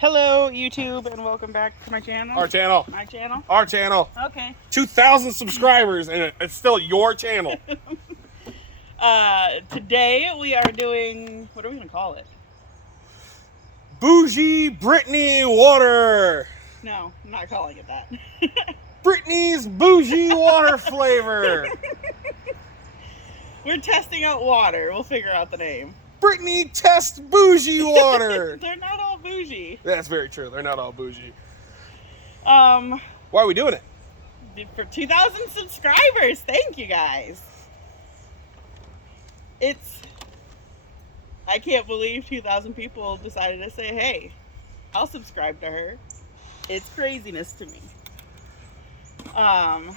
Hello, YouTube, and welcome back to my channel. Our channel. My channel? Our channel. Okay. 2,000 subscribers, and it's still your channel. Today we are doing, what are we going to call it? Bougie Brittany water. No, I'm not calling it that. Brittany's bougie water flavor. We're testing out water. We'll figure out the name. Brittany test bougie water. They're not all bougie. That's very true. They're not all bougie. Why are we doing it? For 2,000 subscribers. Thank you guys. I can't believe 2,000 people decided to say, hey, I'll subscribe to her. It's craziness to me. I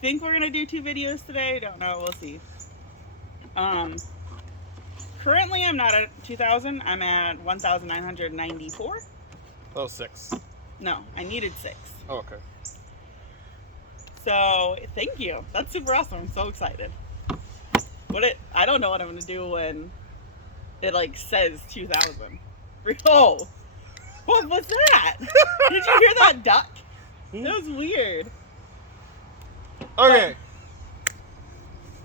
think we're going to do 2 videos today. Don't know. We'll see. Currently, I'm not at 2,000. I'm at 1,994. Oh, 6. No, I needed 6. Oh, okay. So, thank you. That's super awesome. I'm so excited. I don't know what I'm going to do when it, says 2,000. Oh! What was that? Did you hear that duck? That was weird. Okay.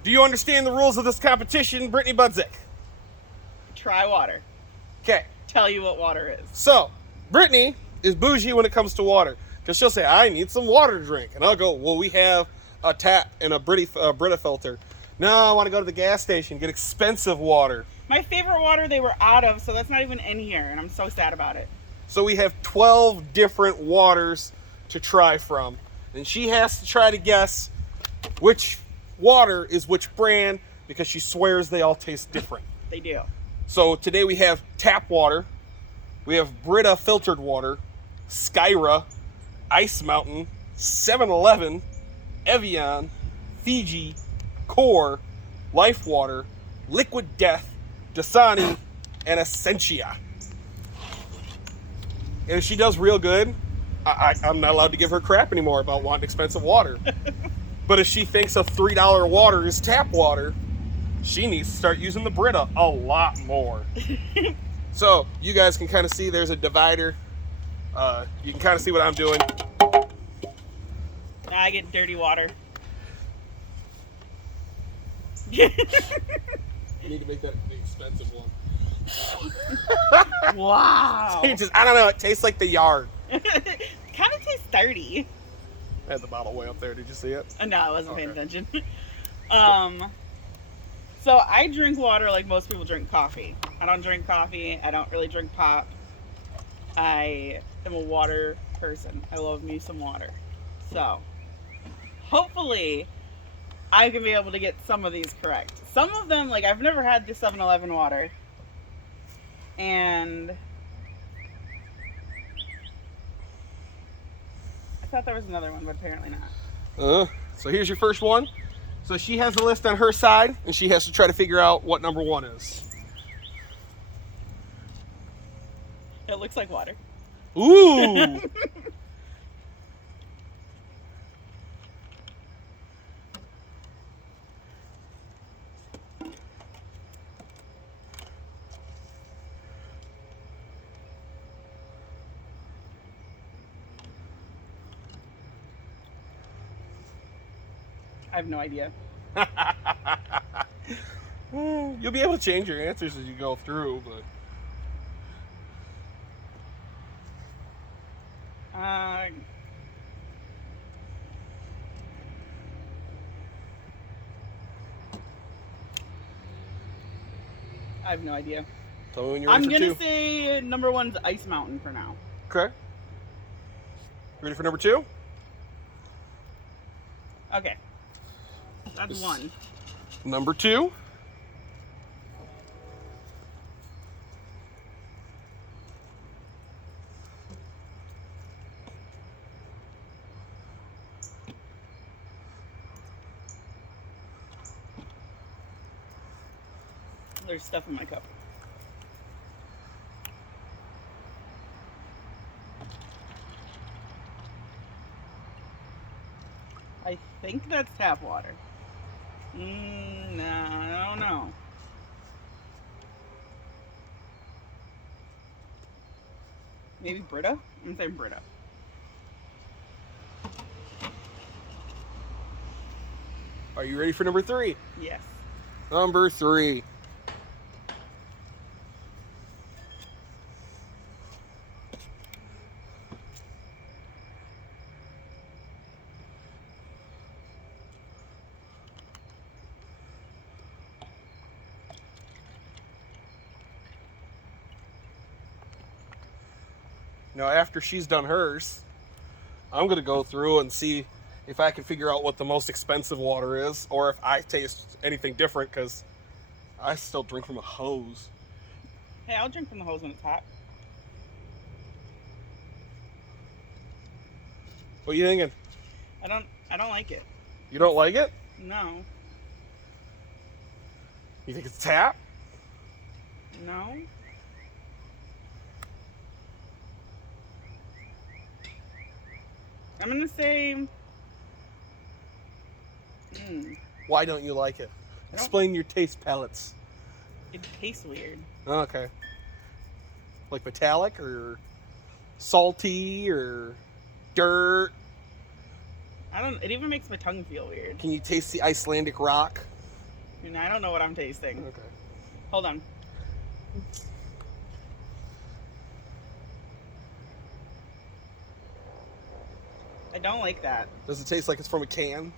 Do you understand the rules of this competition, Brittany Budzik? Try water. Okay. Tell you what water is. So, Brittany is bougie when it comes to water. Because she'll say, I need some water to drink. And I'll go, well, we have a tap and a Brita filter. No, I want to go to the gas station, get expensive water. My favorite water they were out of, so that's not even in here, and I'm so sad about it. So we have 12 different waters to try from. And she has to try to guess which water is which brand, because she swears they all taste different. They do. So today we have tap water, we have Brita filtered water, Skyra, Ice Mountain, 7-Eleven, Evian, Fiji, Core, Life Water, Liquid Death, Dasani, and Essentia. And if she does real good, I'm not allowed to give her crap anymore about wanting expensive water. But if she thinks a $3 water is tap water, she needs to start using the Brita a lot more. So you guys can kind of see there's a divider. You can kind of see what I'm doing. I get dirty water. You need to make that the expensive one. Wow. I don't know, it tastes like the yard. It kind of tastes dirty. I had the bottle way up there. Did you see it? No, I wasn't paying attention. So I drink water like most people drink coffee. I don't drink coffee. I don't really drink pop. I am a water person. I love me some water. So hopefully I can be able to get some of these correct. Some of them, I've never had the 7-Eleven water. And I thought there was another one, but apparently not. So here's your first one. So she has a list on her side, and she has to try to figure out what number 1 is. It looks like water. Ooh! I have no idea. You'll be able to change your answers as you go through, but... I have no idea. Tell me when you're I'm ready for gonna 2. say number 1's Ice Mountain for now. Okay. Ready for number 2? Okay. That's 1. Number 2. There's stuff in my cup. I think that's tap water. No, I don't know. Maybe Brita? I'm gonna say Brita. Are you ready for number 3? Yes. Number 3. Now, after she's done hers, I'm going to go through and see if I can figure out what the most expensive water is, or if I taste anything different, because I still drink from a hose. Hey, I'll drink from the hose when it's hot. What are you thinking? I don't like it. You don't like it? No. You think it's tap? No. I'm gonna say. Why don't you like it? Explain your taste palettes. It tastes weird. Okay. Like metallic or salty or dirt? It even makes my tongue feel weird. Can you taste the Icelandic rock? I don't know what I'm tasting. Okay. Hold on. I don't like that. Does it taste like it's from a can?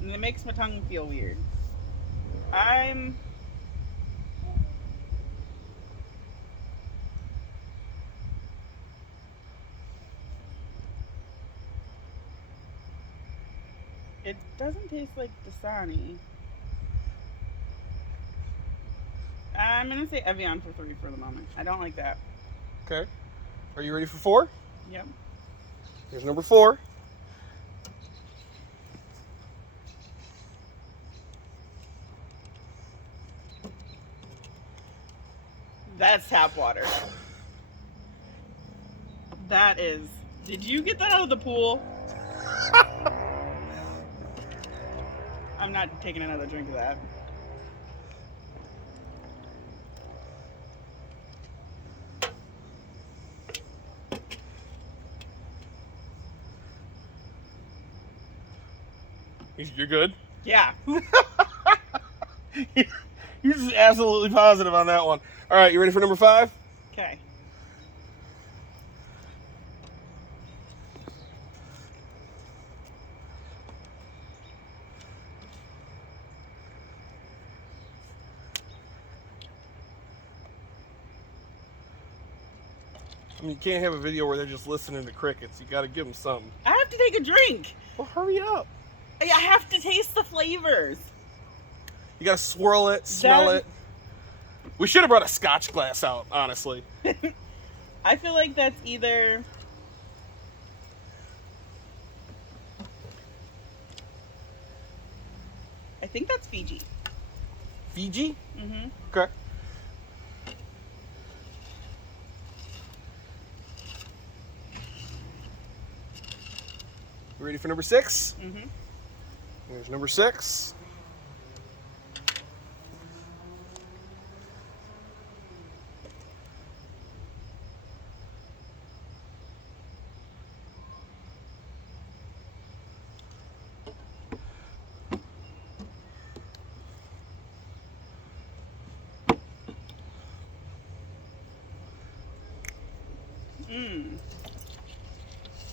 And it makes my tongue feel weird. It doesn't taste like Dasani. I'm gonna say Evian for 3 for the moment. I don't like that. Okay. Are you ready for 4? Yep. Here's number 4. That's tap water. That is. Did you get that out of the pool? I'm not taking another drink of that. You're good? Yeah. You're just absolutely positive on that one. All right, you ready for number 5? Okay. I mean, you can't have a video where they're just listening to crickets. You got to give them something. I have to take a drink. Well, hurry up. I have to taste the flavors. You got to swirl it, smell it. We should have brought a scotch glass out, honestly. I feel like that's either... I think that's Fiji. Fiji? Mm-hmm. Okay. You ready for number 6? Mm-hmm. Here's number 6.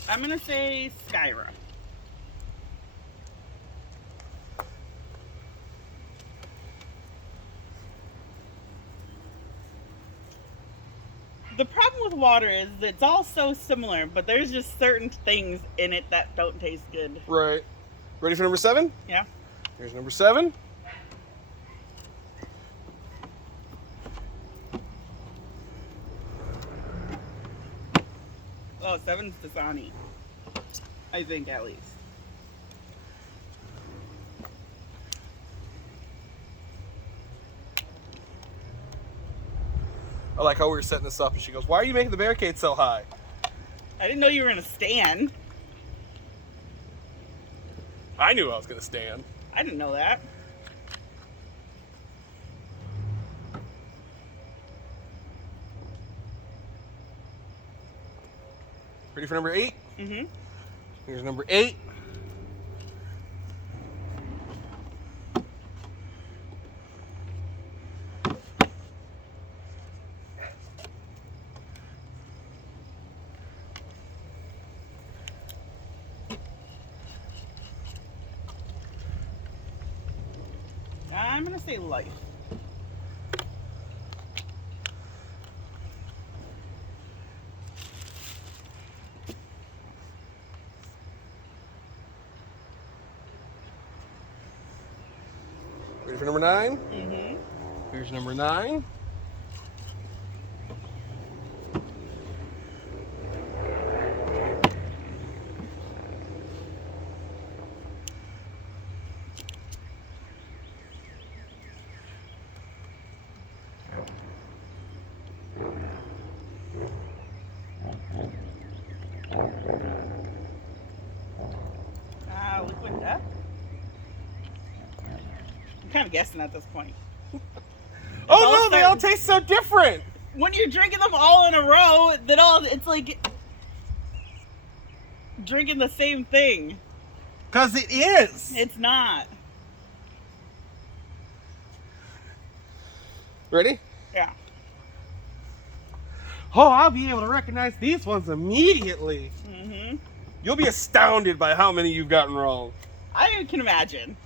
I'm gonna say Skyra. The problem with water is that it's all so similar, but there's just certain things in it that don't taste good. Right. Ready for number 7? Yeah. Here's number 7. Oh, 7's Dasani. I think, at least. I like how we were setting this up, and she goes, "Why are you making the barricade so high?" I didn't know you were gonna stand. I knew I was going to stand. I didn't know that. Ready for number 8? Mm-hmm. Here's number 8. I'm gonna say life. Ready for number 9? Mm-hmm. Here's number 9. Liquid death? I'm kind of guessing at this point. Oh no, they all taste so different. When you're drinking them all in a row, it's like drinking the same thing. Because it is. It's not. Ready? Yeah. Oh, I'll be able to recognize these ones immediately. Mm-hmm. You'll be astounded by how many you've gotten wrong. I can imagine.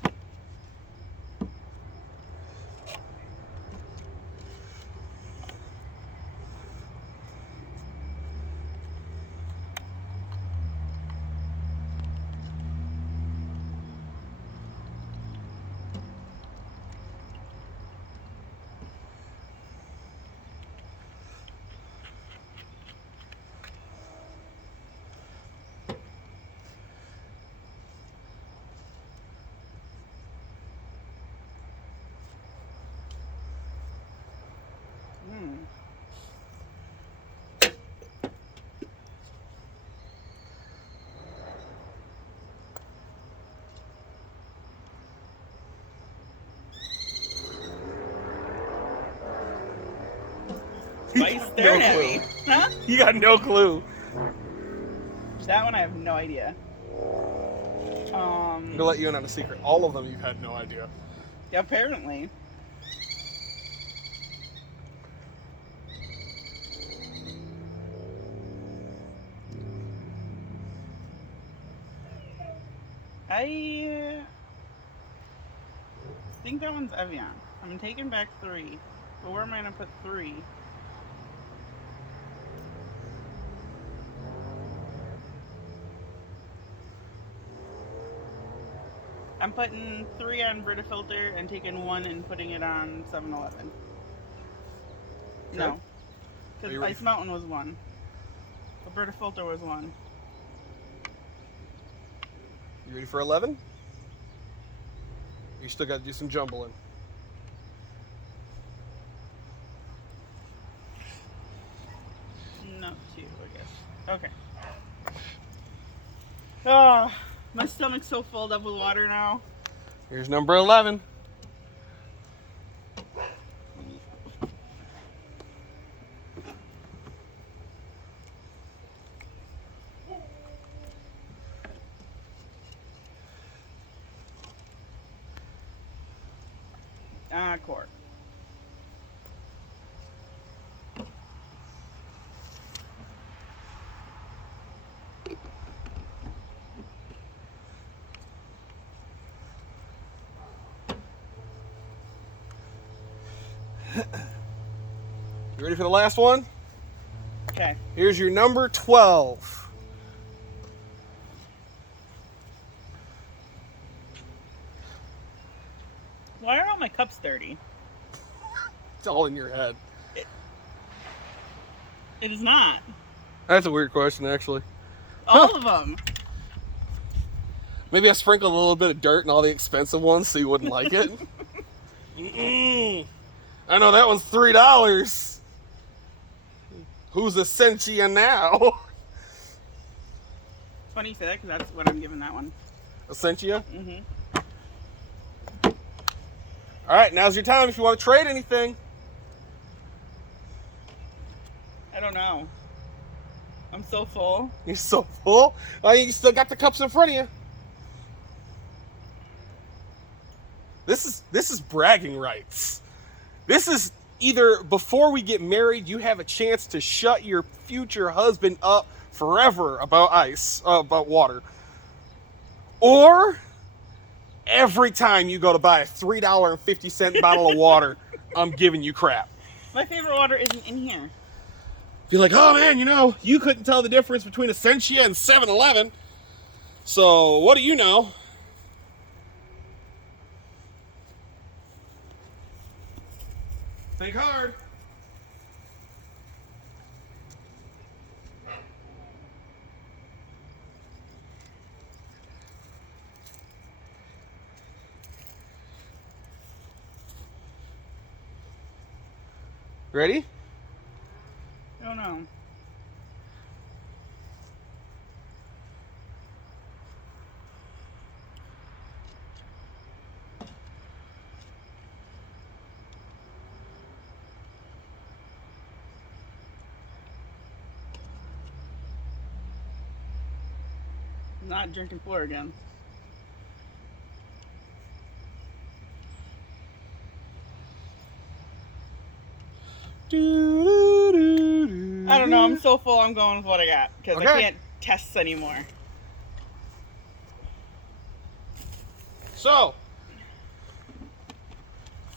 Spice, they're No heavy. Huh? You got no clue. That one I have no idea. I'm gonna let you in on a secret. All of them you've had no idea. Apparently. I think that one's Evian. I'm taking back 3. But where am I gonna put 3? I'm putting 3 on Brita Filter and taking 1 and putting it on 7-Eleven. Okay. No. Are Because you ready Ice Mountain was 1. The Brita Filter was 1. You ready for 11? You still got to do some jumbling. No, 2, I guess. Okay. Oh, my stomach's so filled up with water now. Here's number 11. Core. You ready for the last one? Okay. Here's your number 12. Why are all my cups dirty? It's all in your head. It is not. That's a weird question, actually. All of them. Maybe I sprinkled a little bit of dirt in all the expensive ones so you wouldn't like it. Mm-mm. I know that one's $3. Who's a Sentia now? It's funny you say that because that's what I'm giving that one. A Sentia? Mm-hmm. All right, now's your time if you want to trade anything. I don't know. I'm so full. You're so full. Oh, you still got the cups in front of you. This is bragging rights. This is either before we get married, you have a chance to shut your future husband up forever about about water. Or every time you go to buy a $3.50 bottle of water, I'm giving you crap. My favorite water isn't in here. Be like, oh man, you couldn't tell the difference between Essentia and 7-Eleven. So what do you know? Think hard. Ready? I don't know. I'm not drinking floor again. I don't know. I'm so full. I'm going with what I got because I can't test anymore. So,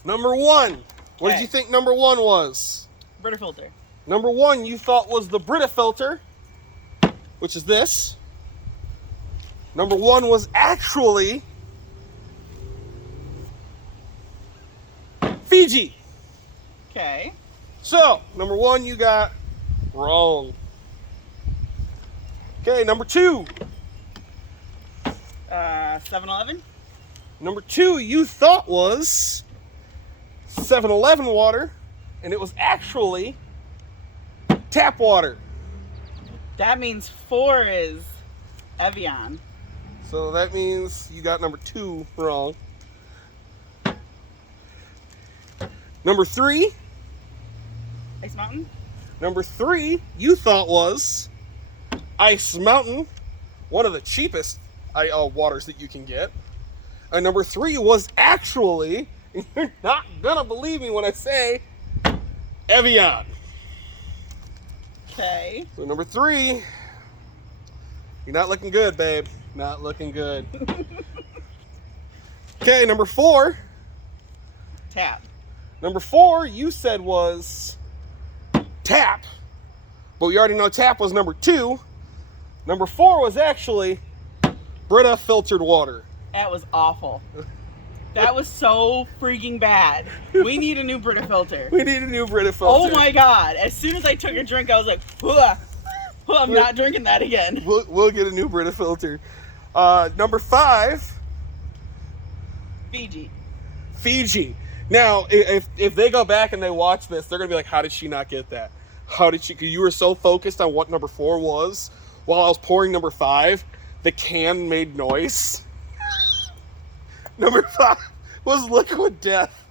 number one. What did you think number one was? Brita filter. Number one you thought was the Brita filter, which is this. Number one was actually Fiji. Okay. So, number one you got wrong. Okay, number two. 7-Eleven. Number two you thought was 7-Eleven water, and it was actually tap water. That means 4 is Evian. So that means you got number two wrong. Number three. Ice Mountain. Number three you thought was Ice Mountain, one of the cheapest waters that you can get. And number three was actually, you're not gonna believe me when I say, Evian. Okay. So number three, you're not looking good, babe. Not looking good. Okay, number four. Tap. Number four you said was tap, but we already know tap was number two. Number four was actually Brita filtered water. That was awful. That was so freaking bad. We need a new Brita filter. We need a new Brita filter. Oh my god. As soon as I took a drink, I was like, I'm not drinking that again. We'll get a new Brita filter. Number five. Fiji. Now, if they go back and they watch this, they're going to be like, how did she not get that? How did she? Because you were so focused on what number four was. While I was pouring number five, the can made noise. Number five was Liquid Death.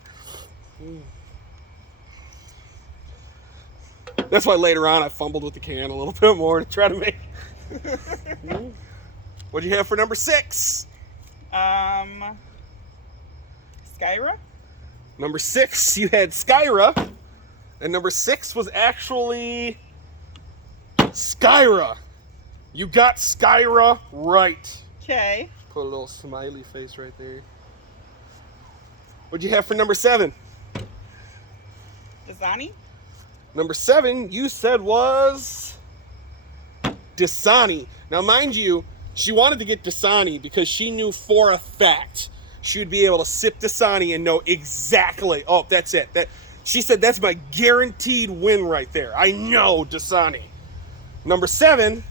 That's why later on I fumbled with the can a little bit more to try to make. What'd you have for number six? Skyra. Number six, you had Skyra. And number six was actually Skyra. You got Skyra right. Okay. Put a little smiley face right there. What'd you have for number seven? Dasani. Number seven, you said was Dasani. Now, mind you, she wanted to get Dasani because she knew for a fact she would be able to sip Dasani and know exactly. Oh, that's it. She said that's my guaranteed win right there. I know Dasani. Number seven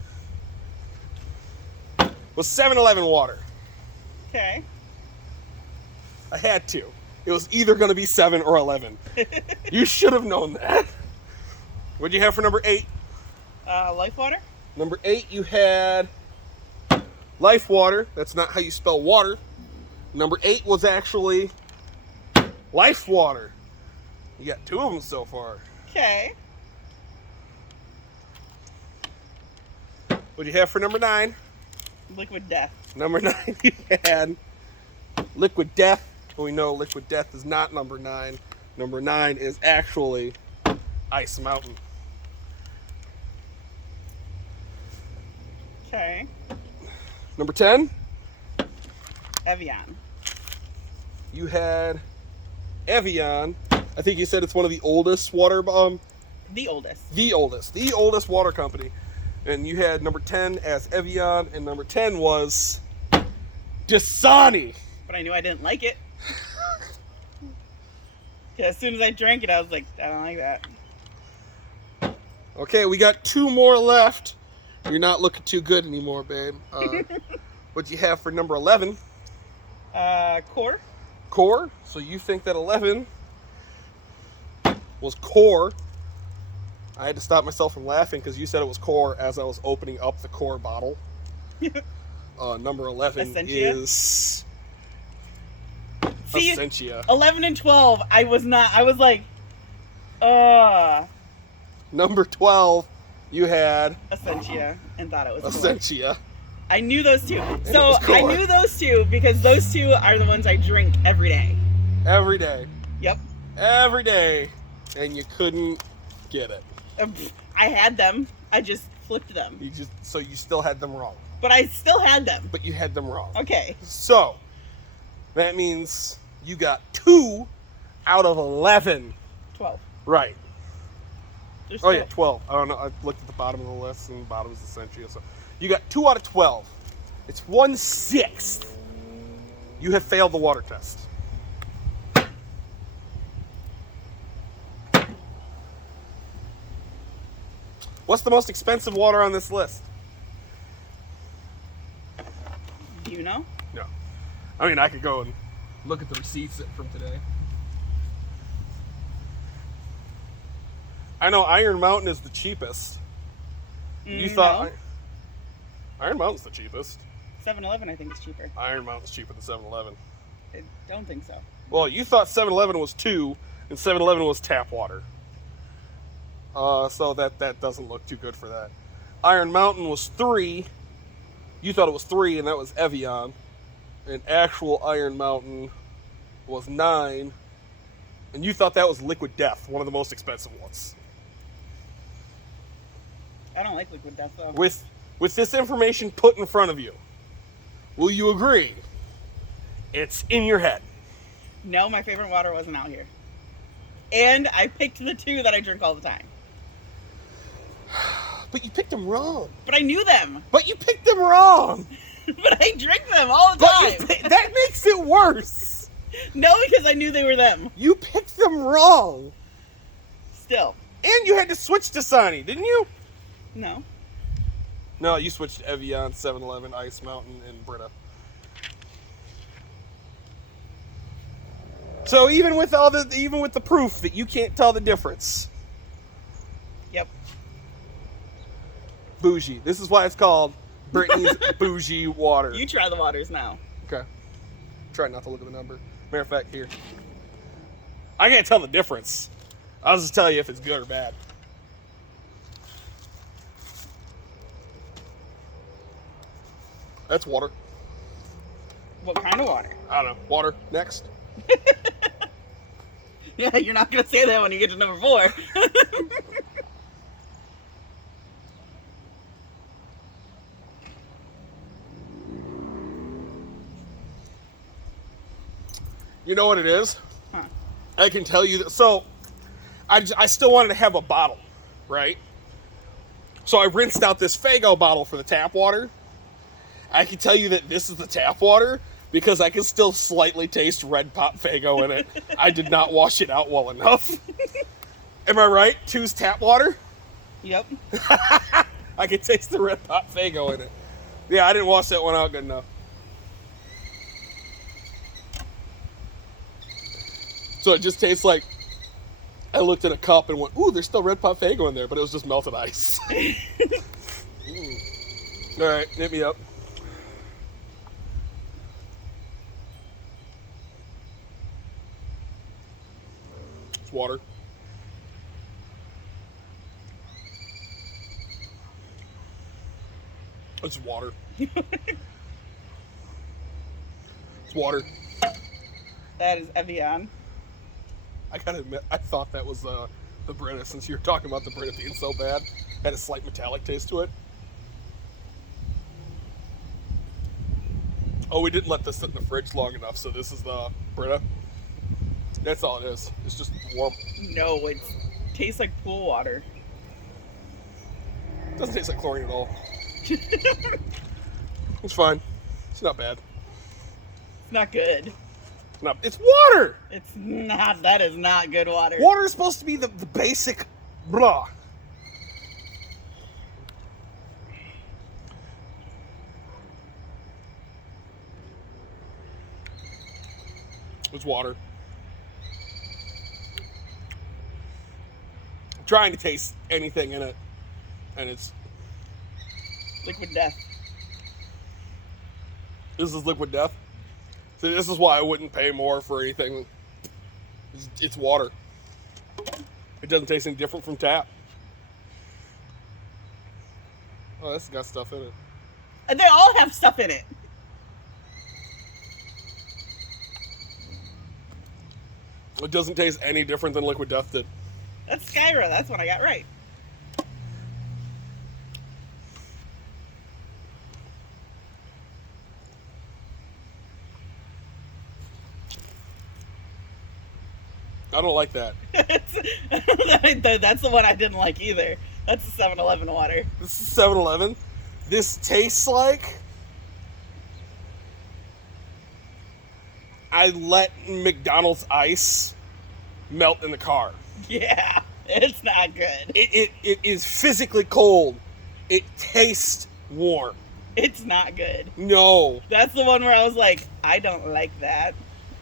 was 7-Eleven water. Okay. I had to. It was either going to be 7 or 11. You should have known that. What'd you have for number 8? Life water. Number 8, you had Life water. That's not how you spell water. Number 8 was actually Life water. You got 2 of them so far. Okay. What'd you have for number 9? Liquid Death. Number 9, you had Liquid Death. We know Liquid Death is not number 9. Number 9 is actually Ice Mountain. Okay. Number 10, Evian. you had Evian. I think you said it's one of the oldest water The oldest. the oldest water company. And you had number 10 as Evian, and number 10 was Dasani. But I knew I didn't like it. 'Cause as soon as I drank it, I was like, I don't like that. Okay, we got 2 more left. You're not looking too good anymore, babe. What you have for number 11? Core. Core. So you think that 11 was Core. I had to stop myself from laughing because you said it was Core as I was opening up the Core bottle. Number 11 Essentia? is See, Essentia. 11 and 12, I was like, Number 12, you had Essentia, and thought it was Core. Essentia. I knew those two. it So was Core. I knew those two because those two are the ones I drink every day. Every day. Yep. Every day. And you couldn't get it. I had them. I just flipped them. So you still had them wrong. But I still had them. But you had them wrong. Okay. So that means you got 2 out of 11. 12. Right. There's Oh yeah, 12. I don't know. I looked at the bottom of the list, and the bottom is Essentia. So you got 2 out of 12. It's 1/6. You have failed the water test. What's the most expensive water on this list? Do you know? No. I mean, I could go and look at the receipts from today. I know Iron Mountain is the cheapest. You thought No. Iron Mountain's the cheapest. 7-Eleven, I think, is cheaper. Iron Mountain's cheaper than 7-Eleven. I don't think so. Well, you thought 7-Eleven was 2, and 7-Eleven was tap water. So that doesn't look too good for that. Iron Mountain was 3. You thought it was 3, and that was Evian. And actual Iron Mountain was 9. And you thought that was Liquid Death, one of the most expensive ones. I don't like Liquid Death, though. With this information put in front of you, will you agree? It's in your head. No, my favorite water wasn't out here. And I picked the 2 that I drink all the time. But you picked them wrong. But I knew them. But you picked them wrong. But I drink them all the time. That makes it worse. No, because I knew they were them. You picked them wrong. Still. And you had to switch to Dasani, didn't you? No. No, you switched to Evian, 7-Eleven, Ice Mountain, and Brita. So even with the proof that you can't tell the difference, Yep. bougie. This is why it's called Brittany's Bougie Water. You try the waters now. Okay. Try not to look at the number. Matter of fact, here. I can't tell the difference. I'll just tell you if it's good or bad. That's water. What kind of water? I don't know. Water. Next. Yeah, you're not going to say that when you get to number 4. You know what it is? Huh. I can tell you that. So, I still wanted to have a bottle, right? So I rinsed out this Faygo bottle for the tap water. I can tell you that this is the tap water because I can still slightly taste red pop Faygo in it. I did not wash it out well enough. Am I right? 2's tap water? Yep. I can taste the red pop Faygo in it. Yeah, I didn't wash that one out good enough. So it just tastes like I looked at a cup and went, ooh, there's still red pop Faygo in there, but it was just melted ice. All right, hit me up. It's water. It's water. It's water. That is Evian. I gotta admit, I thought that was the Brita, since you were talking about the Brita being so bad. Had a slight metallic taste to it. Oh, we didn't let this sit in the fridge long enough, so this is the Brita. That's all it is. It's just warm. No, it tastes like pool water. It doesn't taste like chlorine at all. It's fine. It's not bad. It's not good. No, it's water! It's not. That is not good water. Water is supposed to be the basic blah. It's water. I'm trying to taste anything in it, and it's... Liquid death. This is liquid death. See, this is why I wouldn't pay more for anything. It's water. It doesn't taste any different from tap. Oh, this has got stuff in it. And they all have stuff in it. It doesn't taste any different than liquid death did. That's Skyra. That's what I got right. I don't like that. That's the one I didn't like either. That's the 7-Eleven water. This is 7-Eleven. This tastes like I let McDonald's ice melt in the car. Yeah, it's not good. It is physically cold. It tastes warm. It's not good. No. That's the one where I was like, I don't like that.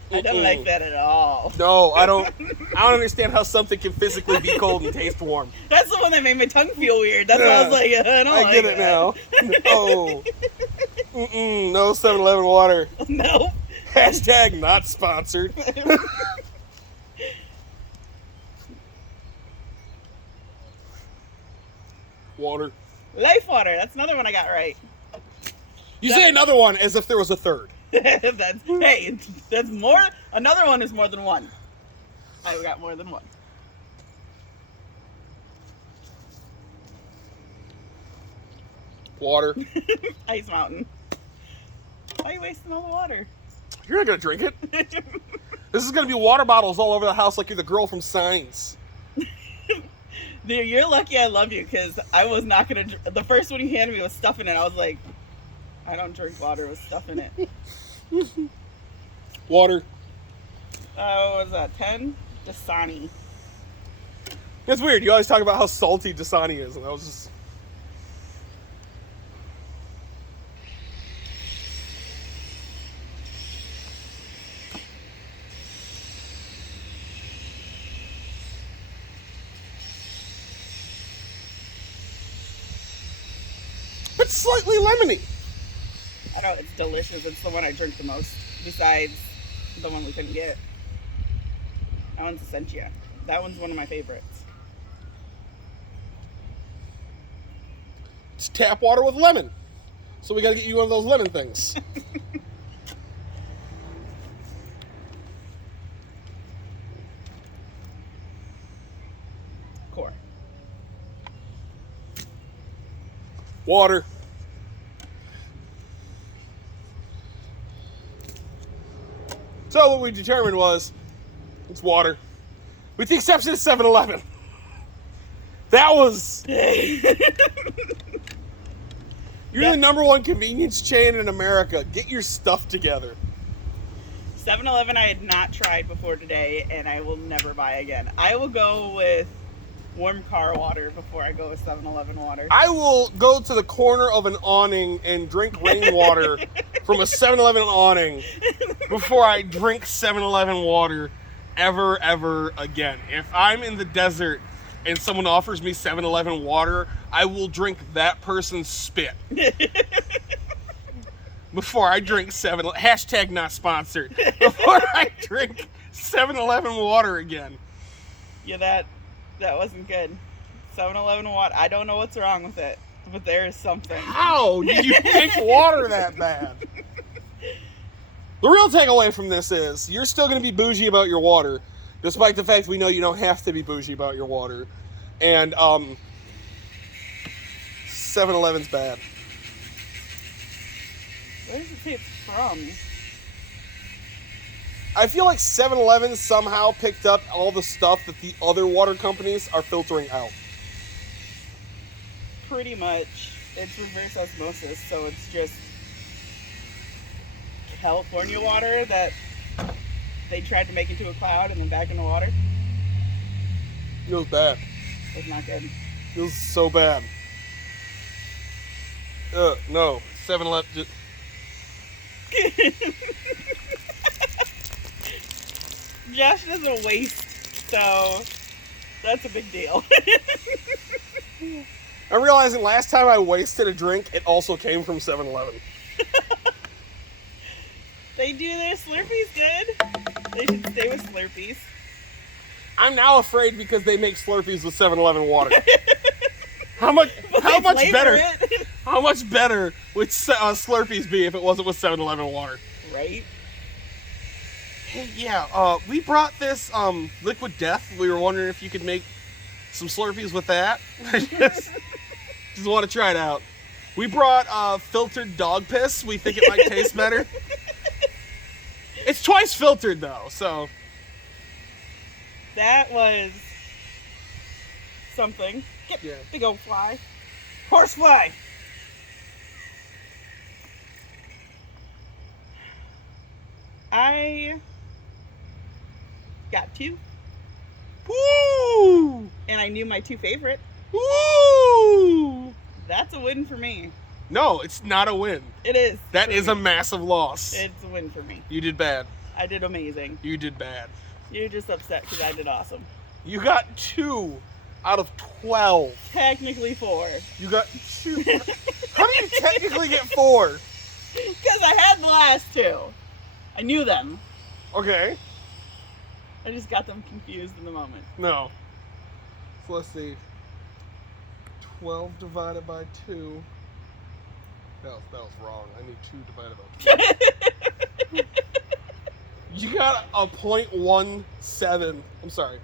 I don't like that at all. No, I don't understand how something can physically be cold and taste warm. That's the one that made my tongue feel weird. That's why I was like, I don't like I get it now. No. No 7-Eleven water. Nope. Hashtag not sponsored. Water. Life water. That's another one I got right. You say another one as if there was a third. That's more. Another one is more than one. I got more than one. Water. Ice Mountain. Why are you wasting all the water? You're not gonna drink it. This is gonna be water bottles all over the house like you're the girl from Signs. Dude, you're lucky I love you, because I was not gonna. The first one you handed me was stuff in it. I was like, I don't drink water with stuff in it. Water. What was that? 10? Dasani. It's weird. You always talk about how salty Dasani is, and I was just. It's slightly lemony. I know, it's delicious. It's the one I drink the most, besides the one we couldn't get. That one's Essentia. That one's one of my favorites. It's tap water with lemon. So we gotta get you one of those lemon things. Core. Water. So what we determined was, it's water. With the exception of 7-Eleven. That was... You're the number one convenience chain in America. Get your stuff together. 7-Eleven I had not tried before today, and I will never buy again. I will go with warm car water before I go with 7-Eleven water. I will go to the corner of an awning and drink rainwater from a 7-Eleven awning before I drink 7-Eleven water ever again. If I'm in the desert and someone offers me 7-Eleven water, I will drink that person's spit before I drink hashtag not sponsored, before I drink 7-Eleven water again. Yeah, that wasn't good. 7-Eleven water. I don't know what's wrong with it. but there is something. How did you make water that bad? The real takeaway from this is you're still going to be bougie about your water, despite the fact we know you don't have to be bougie about your water. And 7-Eleven's bad. Where does it say it's from? I feel like 7-Eleven somehow picked up all the stuff that the other water companies are filtering out. Pretty much. It's reverse osmosis, so it's just California water that they tried to make into a cloud and then back into water. It was bad. It was not good. It was so bad. No. 7-Eleven just... Josh doesn't waste, so that's a big deal. I'm realizing last time I wasted a drink, it also came from 7-Eleven. They do their Slurpees good. They should stay with Slurpees. I'm now afraid because they make Slurpees with 7-Eleven water. How much better? How much better would Slurpees be if it wasn't with 7-Eleven water? Right? Hey, yeah, we brought this Liquid Death. We were wondering if you could make some Slurpees with that. just want to try it out. We brought filtered dog piss. We think it might taste better. It's twice filtered though, so that was something. Get big old fly. Horsefly. I got 2. Woo! And I knew my 2 favorite. Woo! That's a win for me. No, it's not a win. It is. That is a massive loss. It's a win for me. You did bad. I did amazing. You did bad. You're just upset because I did awesome. You got 2 out of 12. Technically 4. You got 2. How do you technically get 4? Because I had the last 2. I knew them. Okay. I just got them confused in the moment. No. So let's see. 12 divided by 2. That was wrong. I need 2 divided by 2. You got a 0.17. I'm sorry.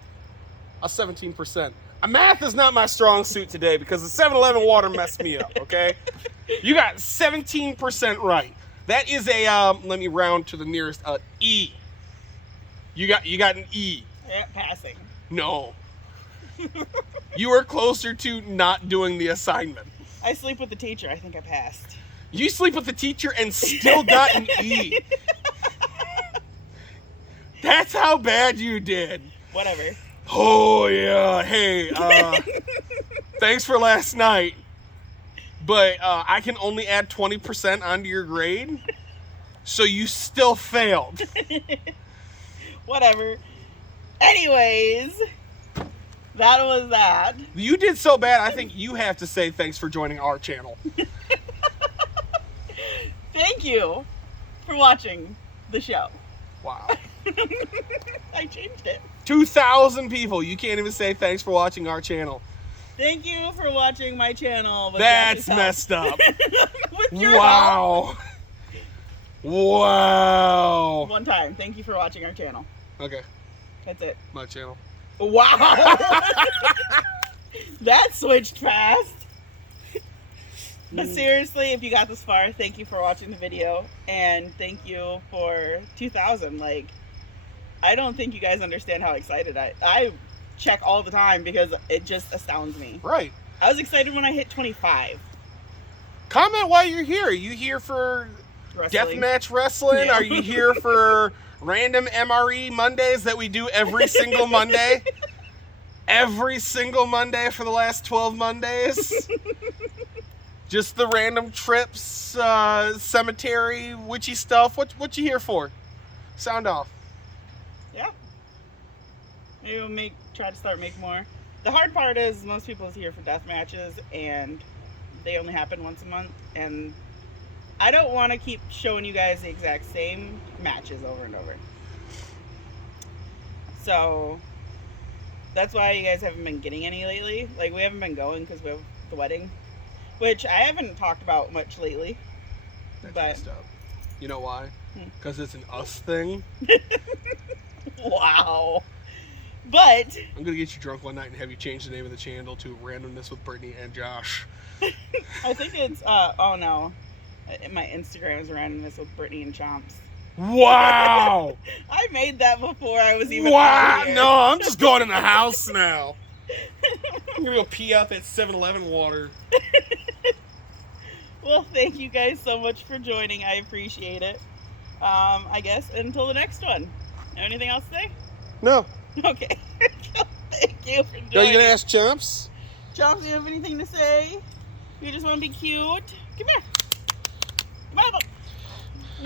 A 17%. Math is not my strong suit today because the 7-Eleven water messed me up, okay? You got 17% right. That is a, let me round to the nearest, E. You got an E. Yeah, passing. No. You were closer to not doing the assignment. I sleep with the teacher. I think I passed. You sleep with the teacher and still got an E. That's how bad you did. Whatever. Oh, yeah. Hey, thanks for last night. But I can only add 20% onto your grade. So you still failed. Whatever. Anyways, that was that. You did so bad, I think you have to say thanks for joining our channel. Thank you for watching the show. Wow. I changed it. 2,000 people. You can't even say thanks for watching our channel. Thank you for watching my channel. That's messed up. With your Wow. Wow. One time. Thank you for watching our channel. Okay. That's it. My channel. Wow. That switched fast. But seriously, if you got this far, thank you for watching the video. And thank you for 2,000. Like, I don't think you guys understand how excited I check all the time because it just astounds me. Right. I was excited when I hit 25. Comment while you're here. Are you here for Wrestling. deathmatch wrestling? Yeah. Are you here for random MRE Mondays that we do every single Monday? Every single Monday for the last 12 Mondays? Just the random trips, cemetery, witchy stuff. What you here for? Sound off. Yeah. Maybe we'll try to start making more. The hard part is most people is here for death matches and they only happen once a month, and I don't want to keep showing you guys the exact same matches over and over. So that's why you guys haven't been getting any lately. Like, we haven't been going because we have the wedding, which I haven't talked about much lately. That's But messed up. You know why? Hmm. Because it's an us thing. wow. But I'm gonna get you drunk one night and have you change the name of the channel to Randomness with Brittany and Josh. I think it's oh no, my Instagram is randomness with Brittany and Chomps. Wow! I made that before I was even Wow! out here. No, I'm just going in the house now. I'm gonna go pee out that 7-Eleven water. Well, thank you guys so much for joining. I appreciate it. I guess until the next one. Anything else to say? No. Okay. Thank you for Are you joining. gonna ask Chumps? Chomps, do you have anything to say? You just want to be cute? Come here. Come on.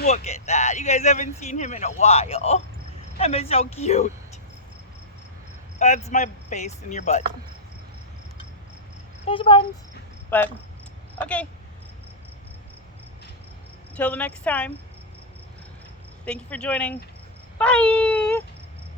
Look at that. You guys haven't seen him in a while. Him is so cute. That's my face in your butt. There's your buttons. But, okay. Till the next time. Thank you for joining. Bye.